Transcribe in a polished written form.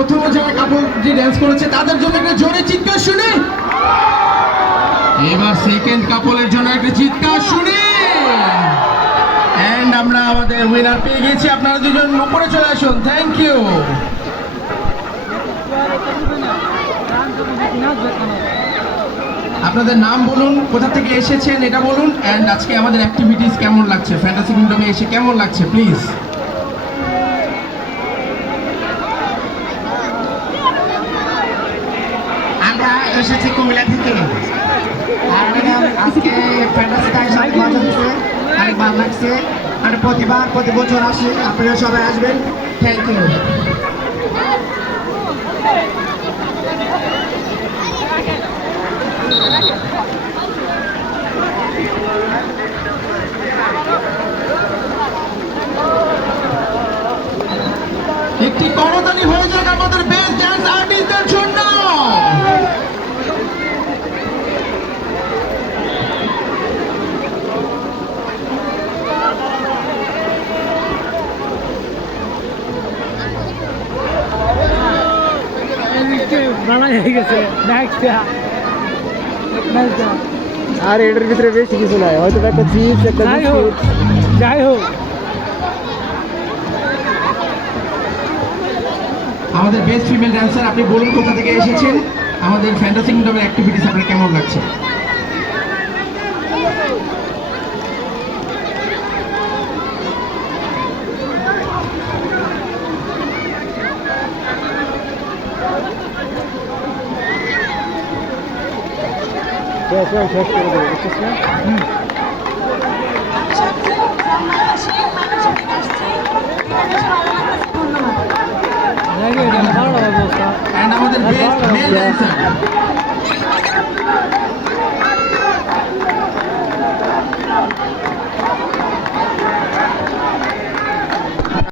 প্রথমে যারা কাপড় যে ড্যান্স করেছে তাদের জন্য একটা জোরে চিৎকার শুনি। এবার সেকেন্ড কাপলের জন্য একটা চিৎকার শুনি। এন্ড আমরা আমাদের উইনার পেয়ে গেছি। আপনারা দুজন উপরে চলে আসুন। Thank you. আপনাদের নাম বলুন, কোথা থেকে এসেছেন এটা বলুন, এন্ড আজকে আমাদের অ্যাক্টিভিটিস কেমন লাগছে, ফ্যান্টাসি কিংডমে এসে কেমন লাগছে প্লিজ। আমরা এসেছি কুমিল্লা থেকে। আর আজকে ফ্যান্টাসিটা এসে অনেক মজা হচ্ছে, অনেক ভালো লাগছে। আমরা প্রতি বছর আসি, আপনারা সবাই আসবেন। Thank you. একটি করতালি হয়ে যাক আমাদের বেস্ট ড্যান্স আর্টিস্টদের জন্য। আর এটার ভিতরে বেশি কিছু নাই, হয়তো একটা চিপস, একটা বিস্কুট। যাই হোক, আমাদের বেস্ট ফিমেল ড্যান্সার, আপনি বলুন কোথা থেকে এসেছেন, আমাদের ফ্যান্টাসি কিংডমের অ্যাক্টিভিটিস আপনার কেমন লাগছে। শেষ করে দেবো, বুঝছিস না? And আমাদের বেস্ট মেল ড্যান্সার